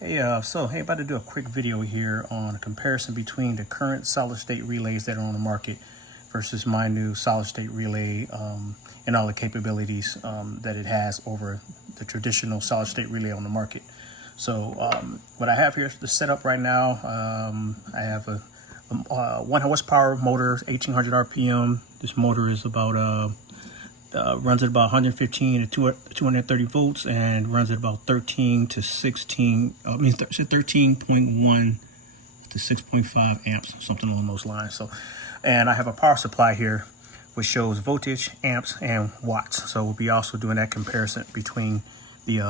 Hey, about to do a quick video here on a comparison between the current solid state relays that are on the market versus my new solid state relay and all the capabilities that it has over the traditional solid state relay on the market. So what I have here is the setup right now. I have a 1 horsepower motor, 1800 RPM. This motor is about runs at about 115 to 230 volts and runs at about 13 to 16, 13.1 to 6.5 amps, something along those lines. So, and I have a power supply here which shows voltage, amps, and watts. So we'll be also doing that comparison between the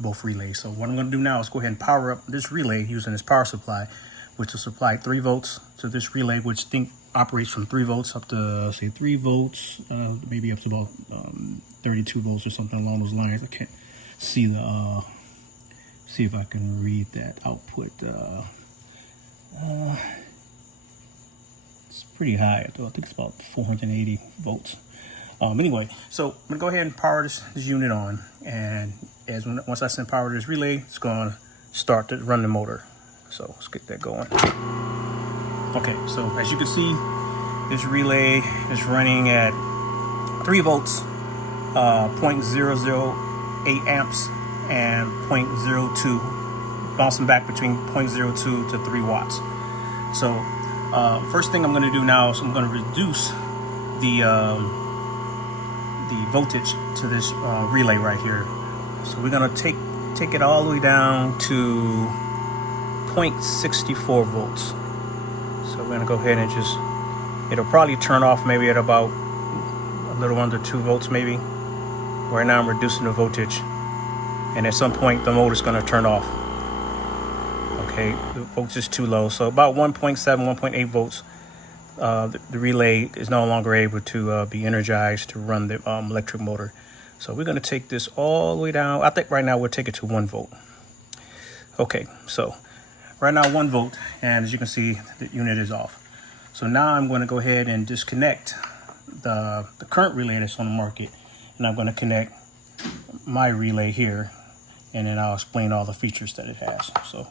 both relays. So what I'm going to do now is go ahead and power up this relay using this power supply, which will supply 3 volts to this relay, which operates from 3 volts up to say 3 volts, maybe up to about 32 volts or something along those lines. I can't see the see if I can read that output. It's pretty high though. I think it's about 480 volts. Anyway, so I'm gonna go ahead and power this unit on, and once I send power to this relay, it's gonna start to run the motor. So let's get that going. Okay, so as you can see, this relay is running at 3 volts, 0.008 amps, and 0.02, bouncing back between 0.02 to 3 watts. So first thing I'm going to do now is I'm going to reduce the voltage to this relay right here. So we're going to take it all the way down to 0.64 volts. So we're gonna go ahead and it'll probably turn off maybe at about a little under 2 volts maybe. Right now I'm reducing the voltage, and at some point the motor's gonna turn off. Okay, the voltage is too low. So about 1.7, 1.8 volts, the relay is no longer able to be energized to run the electric motor. So we're gonna take this all the way down. I think right now we'll take it to 1 volt. Okay, so right now 1 volt, and as you can see, the unit is off. So now I'm going to go ahead and disconnect the current relay that's on the market, and I'm going to connect my relay here, and then I'll explain all the features that it has. So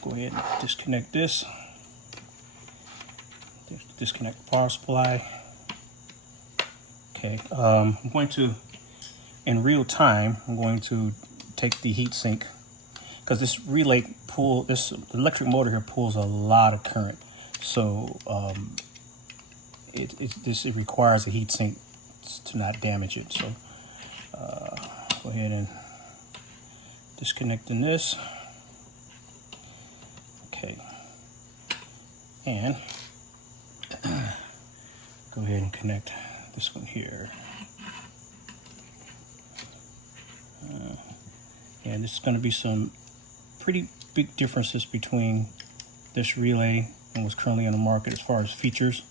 go ahead and disconnect this. Disconnect the power supply. Okay, I'm going to, in real time, I'm going to take the heat sink, because this relay this electric motor here pulls a lot of current. So it requires a heat sink to not damage it. So go ahead and disconnecting this. Okay, and go ahead and connect this one here. And this is going to be some pretty big differences between this relay and what's currently on the market as far as features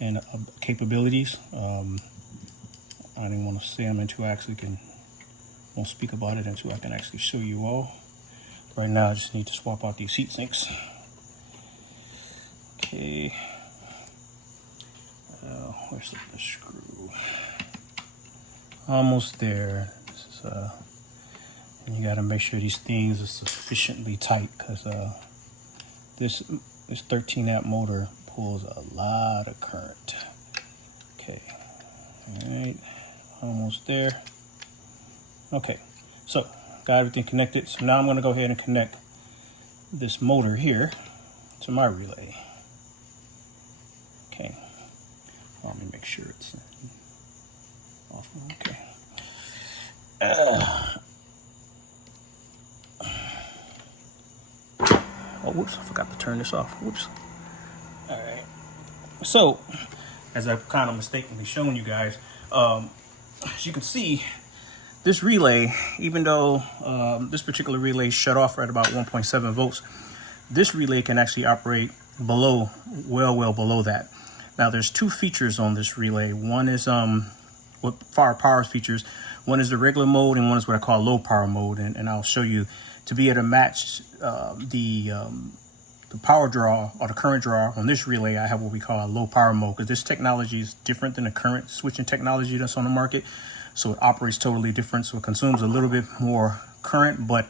and capabilities. I didn't want to say them until I actually won't speak about it until I can actually show you all. Right now I just need to swap out these heat sinks. Okay, where's the screw? Almost there. This is and you got to make sure these things are sufficiently tight, because this 13 amp motor pulls a lot of current. Okay, all right, almost there. Okay, so got everything connected. So now I'm going to go ahead and connect this motor here to my relay. Okay, let me make sure it's off. Okay. Oh, whoops, I forgot to turn this off. Whoops. All right. So, as I've kind of mistakenly shown you guys, as you can see, this relay, even though this particular relay shut off at about 1.7 volts, this relay can actually operate below, well below that. Now, there's 2 features on this relay. One is what power features. One is the regular mode, and one is what I call low power mode. And I'll show you to be able to match the power draw or the current draw on this relay. I have what we call a low power mode, because this technology is different than the current switching technology that's on the market. So it operates totally different. So it consumes a little bit more current, but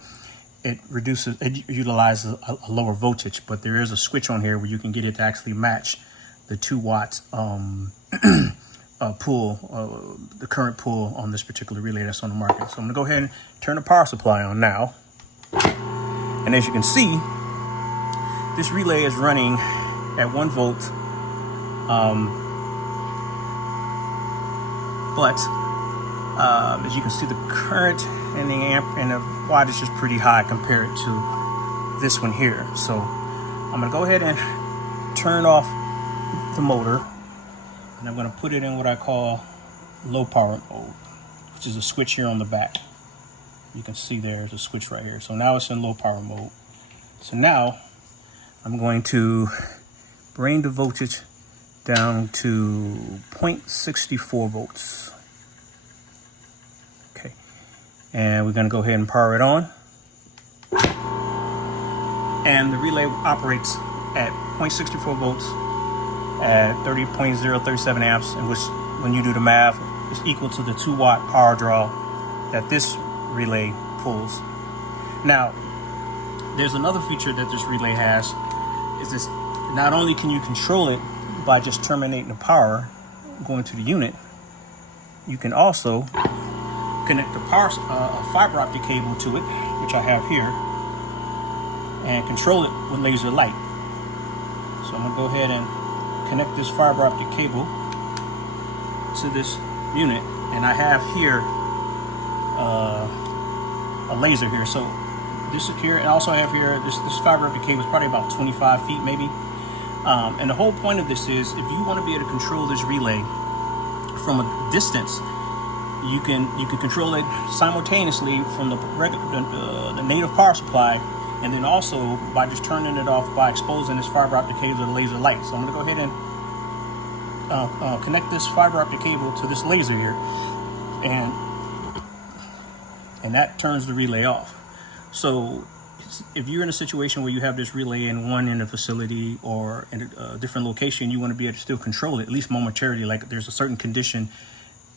it utilizes a lower voltage, but there is a switch on here where you can get it to actually match the 2 watts pull, the current pull on this particular relay that's on the market. So I'm gonna go ahead and turn the power supply on now. And as you can see, this relay is running at 1 volt, but as you can see, the current and the amp and the wattage is pretty high compared to this one here. So I'm gonna go ahead and turn off the motor, and I'm gonna put it in what I call low power mode, which is a switch here on the back. You can see there's a switch right here. So now it's in low power mode. So now I'm going to bring the voltage down to 0.64 volts. Okay, and we're gonna go ahead and power it on. And the relay operates at 0.64 volts at 30.037 amps, in which, when you do the math, is equal to the 2 watt power draw that this relay pulls. Now, there's another feature that this relay has, is this: not only can you control it by just terminating the power going to the unit, you can also connect the power a fiber optic cable to it, which I have here, and control it with laser light. So I'm gonna go ahead and connect this fiber optic cable to this unit, and I have here a laser here. So this is here, and also I have here this fiber optic cable is probably about 25 feet maybe. And the whole point of this is, if you want to be able to control this relay from a distance, you can control it simultaneously from the native power supply, and then also by just turning it off by exposing this fiber optic cable to the laser light. So I'm going to go ahead and connect this fiber optic cable to this laser here, and that turns the relay off. So if you're in a situation where you have this relay in one end of the facility or in a different location, you want to be able to still control it, at least momentarily. Like there's a certain condition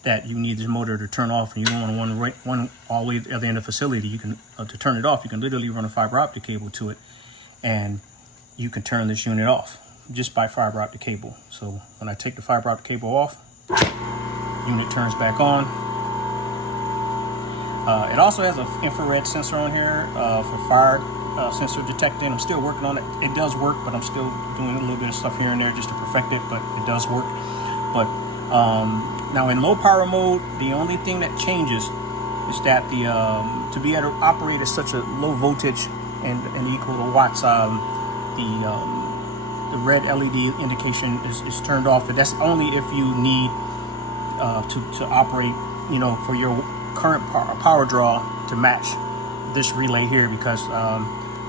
that you need this motor to turn off, and you don't want to run all the way to the other end of the facility. You can to turn it off, you can literally run a fiber optic cable to it, and you can turn this unit off just by fiber optic cable. So when I take the fiber optic cable off, unit turns back on. It also has an infrared sensor on here for fire sensor detecting. I'm still working on it. It does work, but I'm still doing a little bit of stuff here and there just to perfect it, but it does work. But now in low power mode, the only thing that changes is that the to be able to operate at such a low voltage and equal to watts, the red LED indication is turned off. But that's only if you need to operate, for your current power draw to match this relay here, because I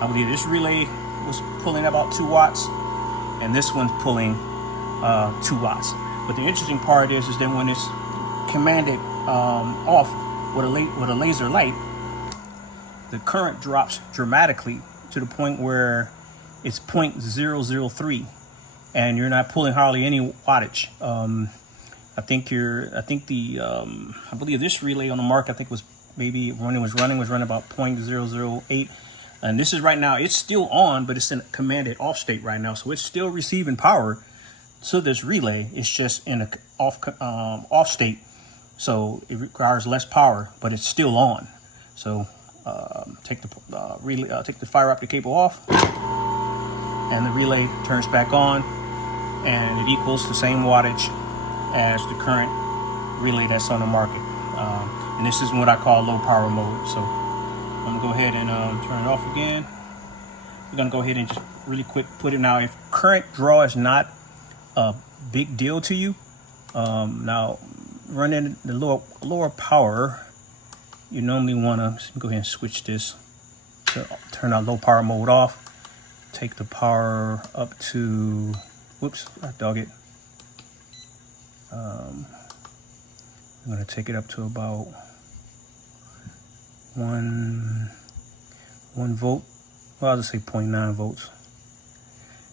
believe this relay was pulling about 2 watts and this one's pulling 2 watts. But the interesting part is that when it's commanded off with a laser light, the current drops dramatically to the point where it's 0.003, and you're not pulling hardly any wattage. I believe this relay on the market, I think was maybe when it was running about 0.008. And this is right now, it's still on, but it's in a commanded off state right now. So it's still receiving power to this relay. It's just in a off state. So it requires less power, but it's still on. So take the fiber optic cable off, and the relay turns back on, and it equals the same wattage as the current relay that's on the market. And this is what I call low power mode. So I'm gonna go ahead and turn it off again. We're gonna go ahead and just really quick put it now. If current draw is not a big deal to you, now running the lower power, you normally wanna go ahead and switch this to turn our low power mode off. Take the power up to, whoops, I dug it. I'm going to take it up to about 1 volt. Well, I'll just say 0.9 volts.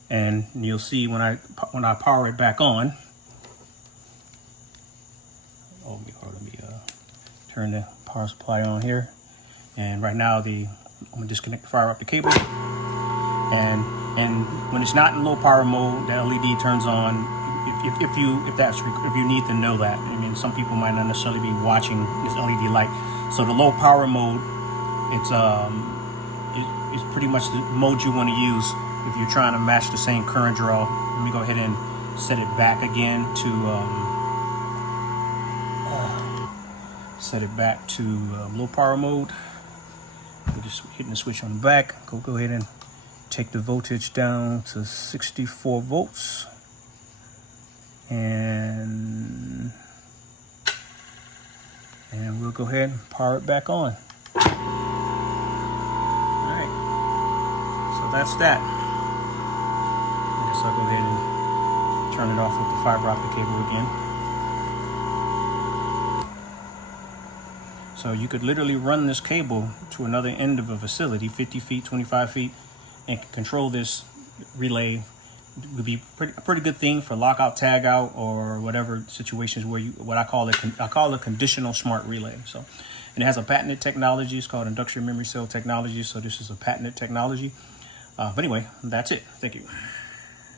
And you'll see when I power it back on. Let me turn the power supply on here. And right now the I'm gonna disconnect the fiber optic cable, and when it's not in low power mode, the LED turns on. If you need to know that. I mean, some people might not necessarily be watching this LED light. So the low power mode, it's pretty much the mode you want to use if you're trying to match the same current draw. Let me go ahead and set it back again to low power mode. We're just hitting the switch on the back. Go ahead and take the voltage down to 64 volts. And we'll go ahead and power it back on. All right, so that's that. I guess I'll go ahead and turn it off with the fiber optic cable again. So you could literally run this cable to another end of a facility, 50 feet, 25 feet, and control this relay. It would be a pretty good thing for lockout, tag out, or whatever situations where I call a conditional smart relay. So, and it has a patented technology. It's called induction memory cell technology. So this is a patented technology. But anyway, that's it. Thank you.